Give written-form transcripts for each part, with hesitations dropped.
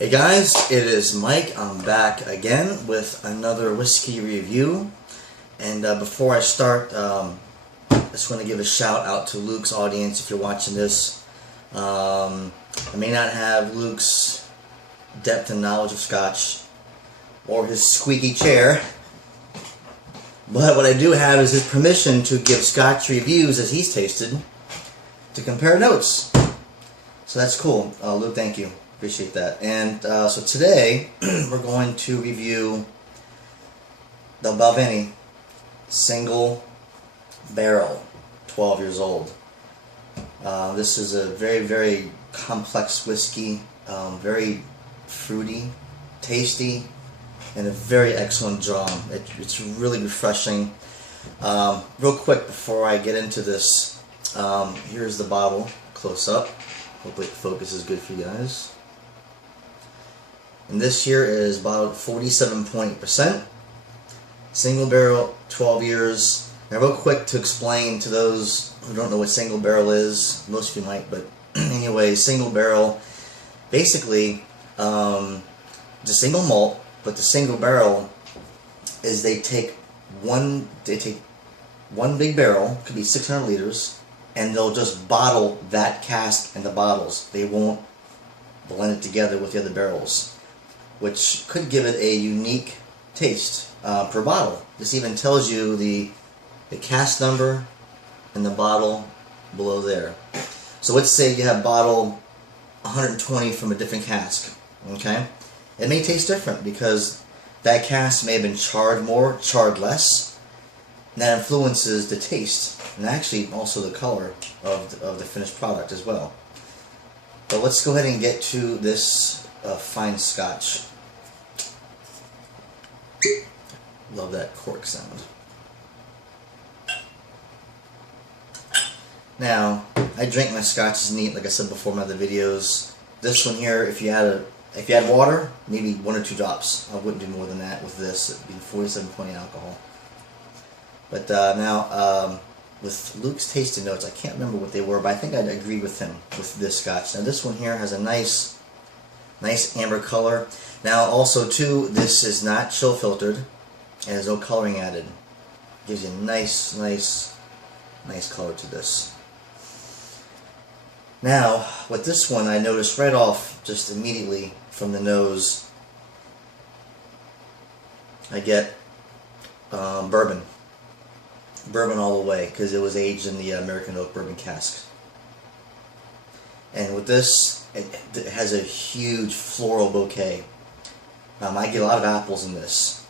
Hey guys, it is Mike. I'm back again with another whiskey review. And before I start, I just want to give a shout out to Luke's audience if you're watching this. I may not have Luke's depth and knowledge of Scotch or his squeaky chair, but what I do have is his permission to give Scotch reviews as he's tasted to compare notes. So that's cool. Luke, thank you. Appreciate that. And so today we're going to review the Balvenie single barrel, 12 years old. This is a very, very complex whiskey, very fruity, tasty, and a very excellent dram. It's really refreshing. Real quick before I get into this, here's the bottle close up. Hopefully the focus is good for you guys. And this here is bottled 47%, single barrel, 12 years. Now real quick to explain to those who don't know what single barrel is, most of you might, but anyway, single barrel, basically, it's a single malt, but the single barrel is they take one big barrel, could be 600 liters, and they'll just bottle that cask and the bottles. They won't blend it together with the other barrels, which could give it a unique taste per bottle. This even tells you the cask number and the bottle below there. So let's say you have bottle 120 from a different cask, okay? It may taste different because that cask may have been charred more, charred less, and that influences the taste and actually also the color of the finished product as well. But let's go ahead and get to this fine Scotch. Love that cork sound. Now, I drink my Scotches neat, like I said before in my other videos. This one here, if you had water, maybe 1 or 2 drops. I wouldn't do more than that with this. It'd be 47.8 alcohol. But now, with Luke's tasting notes, I can't remember what they were, but I think I'd agree with him with this Scotch. Now, this one here has a nice amber color. Now, also too, this is not chill filtered, and there's no coloring added. Gives you a nice color to this. Now, with this one, I noticed right off, just immediately from the nose, I get bourbon. Bourbon all the way, because it was aged in the American oak bourbon cask. And with this, it has a huge floral bouquet. I get a lot of apples in this.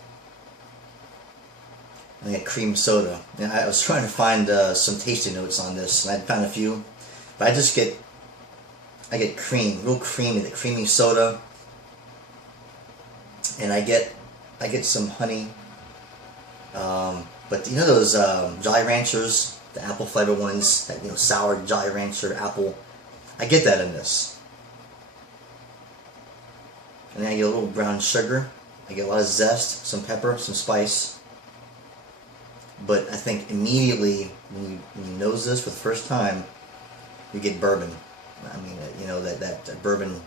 I get cream soda. And I was trying to find some tasting notes on this, and I found a few. But I get cream, real creamy, the creamy soda. And I get some honey. But you know those Jolly Ranchers, the apple flavored ones, that sour Jolly Rancher apple. I get that in this. And then I get a little brown sugar. I get a lot of zest, some pepper, some spice. But I think immediately when you nose this for the first time, you get bourbon. I mean, that bourbon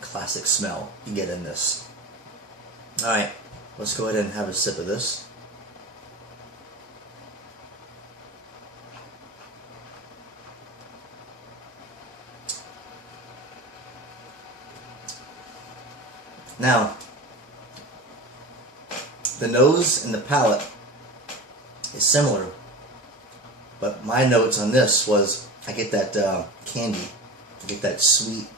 classic smell you get in this. All right, let's go ahead and have a sip of this. Now, the nose and the palate is similar, but my notes on this was I get that candy, I get that sweet,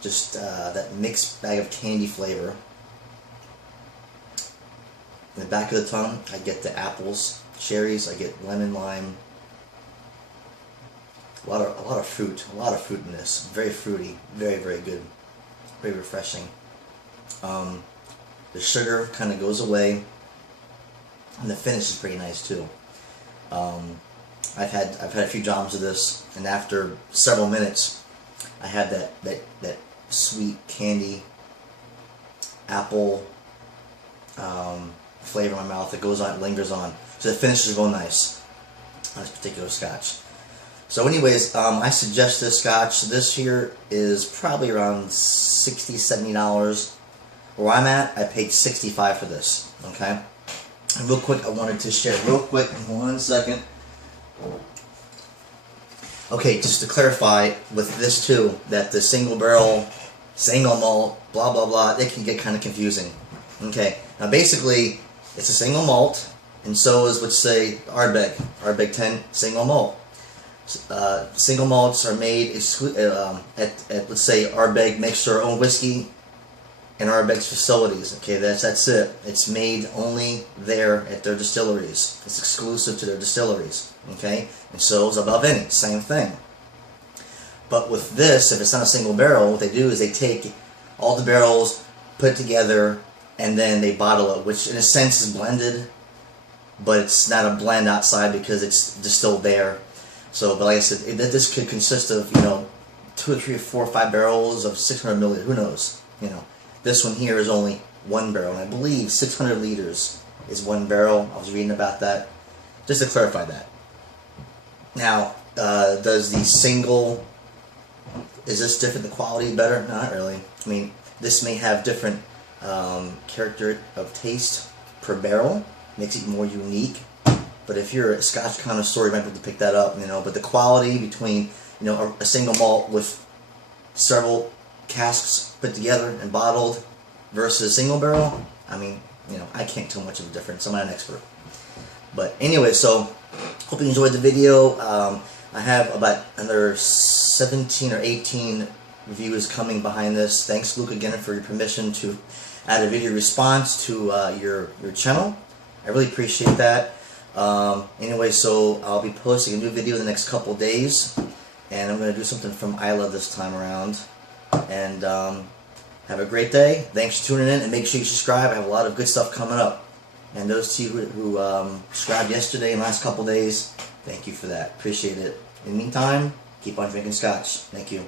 just that mixed bag of candy flavor. In the back of the tongue, I get the apples, cherries, I get lemon, lime, a lot of fruit in this. Very fruity, very, very good, very refreshing. The sugar kind of goes away, and the finish is pretty nice too. I've had a few drams of this, and after several minutes, I had that sweet candy apple flavor in my mouth that goes on, lingers on. So the finish is real nice on this particular Scotch. So anyways, I suggest this Scotch. This here is probably around $60, $70. Where I'm at, I paid $65 for this. Okay. And real quick, I wanted to share real quick. 1 second. Okay, just to clarify with this too, that the single barrel, single malt, blah blah blah, it can get kind of confusing. Okay, now basically, it's a single malt, and so is, let's say, Ardbeg 10 single malt. Single malts are made at let's say Ardbeg makes their own whiskey in Ardbeg's facilities. Okay, that's it. It's made only there at their distilleries. It's exclusive to their distilleries. Okay, and so is Balvenie, same thing. But with this, if it's not a single barrel, what they do is they take all the barrels, put it together, and then they bottle it, which in a sense is blended, but it's not a blend outside because it's distilled there. So, but like I said, this could consist of, you know, 2 or 3 or 4 or 5 barrels of 600 milliliters. Who knows? You know, this one here is only 1 barrel, and I believe 600 liters is 1 barrel. I was reading about that, just to clarify that. Now, does the single, is this different, the quality better? No, not really. I mean, this may have different character of taste per barrel, makes it more unique. But if you're a Scotch connoisseur, you might be able to pick that up, you know. But the quality between, you know, a single malt with several casks put together and bottled versus single barrel, I mean, you know, I can't tell much of a difference. I'm not an expert. But anyway, so hope you enjoyed the video. I have about another 17 or 18 reviews coming behind this. Thanks, Luke, again for your permission to add a video response to your channel. I really appreciate that. Anyway, so I'll be posting a new video in the next couple days, and I'm going to do something from Isla this time around. And have a great day. Thanks for tuning in, and make sure you subscribe. I have a lot of good stuff coming up. And those of you who subscribed yesterday and last couple days, thank you for that. Appreciate it. In the meantime, keep on drinking Scotch. Thank you.